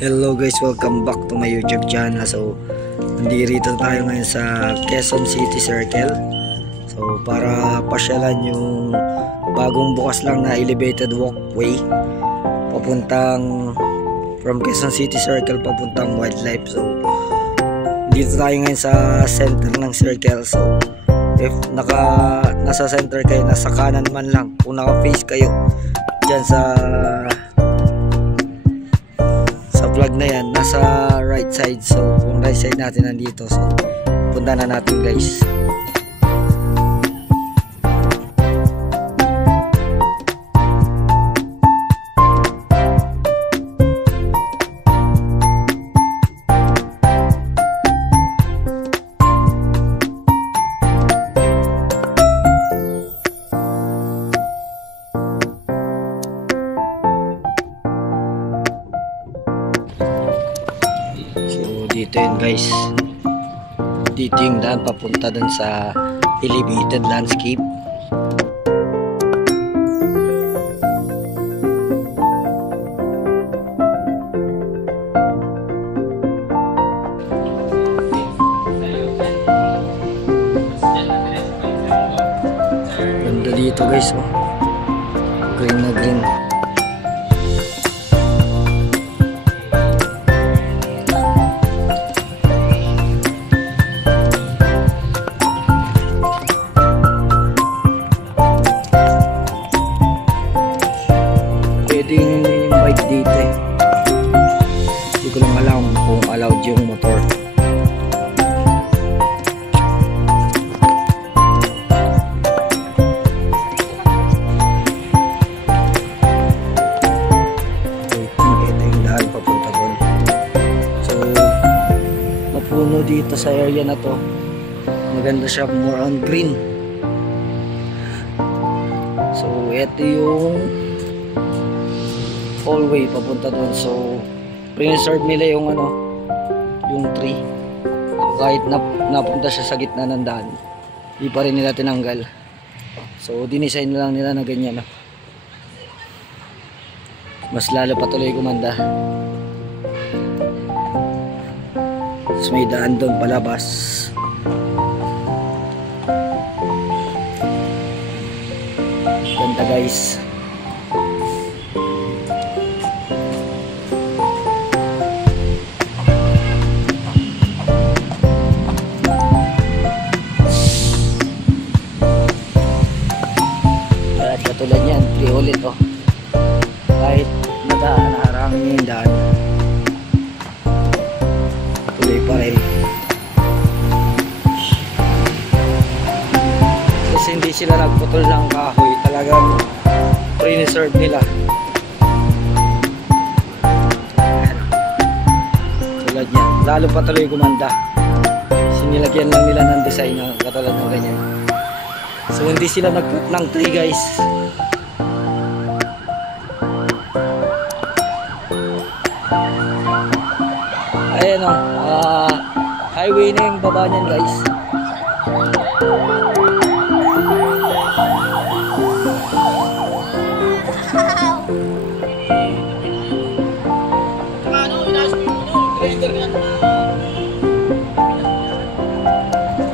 Hello guys, welcome back to my YouTube channel. So, nandito tayo ngayon sa Quezon City Circle. So, para pasyalan yung bagong bukas lang na elevated walkway papuntang from Quezon City Circle papuntang Wildlife. So, dito tayo ngayon sa center ng circle. So, if nasa center kayo, nasa kanan man lang, kung naka-face kayo dyan sa vlog na yan, nasa right side. So kung right side natin nandito, so punta na natin guys. Dito yun guys, dito yung daan papunta dun sa elevated landscape. Ganda dito guys, oh. Green na green. Pwedeng yung bike dito eh. Hindi ko lang alam kung allowed yung motor. Ito yung daan papunta doon. So, mapuno dito sa area na to. Maganda siya, more on green. So, ito yung hallway papunta doon. So preserve nila yung yung tree. So kahit napunta siya sa gitna ng daan, di pa rin nila tinanggal. So dinisign lang nila na ganyan, no? Mas lalo patuloy gumanda. Tapos may daan doon palabas. Ganda guys. Katulad yan, free ulit, oh. Kahit naharangin yung daan, tuloy pa rin. Kasi hindi sila nagputol ng kahoy, talagang preserve nila. Tulad yan, lalo pa tuloy gumanda. Sinilagyan lang nila ng design na katulad ng ganyan. So hindi sila nagput ng tree guys. Ayan o, highway na yung baba niyan guys.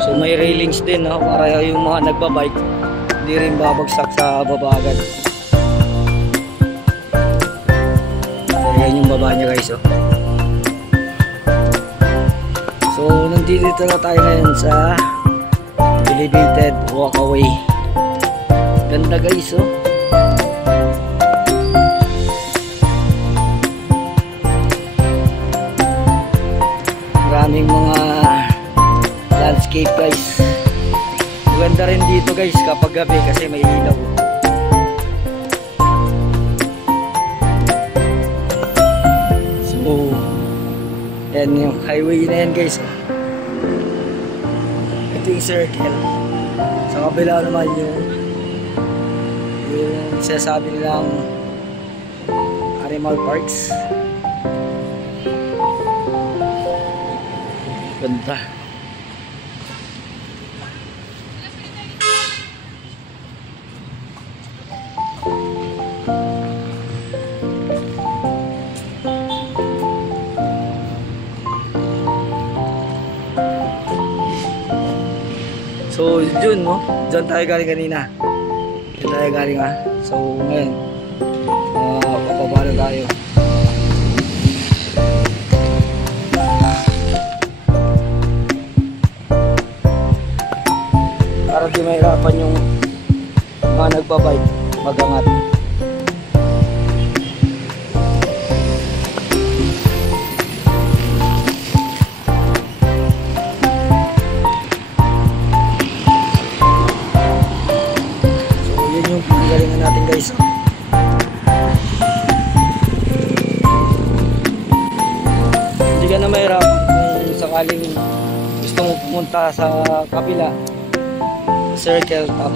So may railings din, no? Para yung mga nagbabike hindi rin babagsak sa baba agad. So yan yung baba niya guys, oh. So nandito na tayo ngayon sa elevated walkway. Ganda guys, oh. Maraming mga landscape guys. Maganda rin dito guys kapag gabi kasi may ilaw. So yan yung highway na yan guys. Ito yung circle. Sa kabila naman yung sinasabi nilang animal parks. Ganda. So yun, no? Diyan tayo galing kanina. Diyan tayo galing, ha. So ngayon, papabalo tayo. Para di mahirapan yung mga nagbabike magangat. Galingan natin guys. Hindi ka na mahirapan kung sakaling gusto mo pumunta sa kabila, circle top.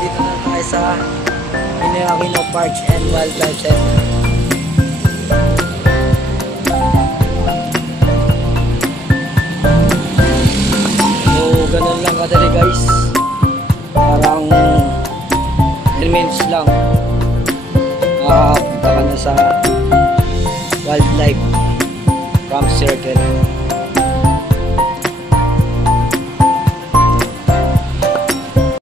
Dito na tayo sa Aquino Park and Wildlife Center. So ganun lang kadali guys, parang 10 minutes lang makakapunta ka na sa wildlife from circle.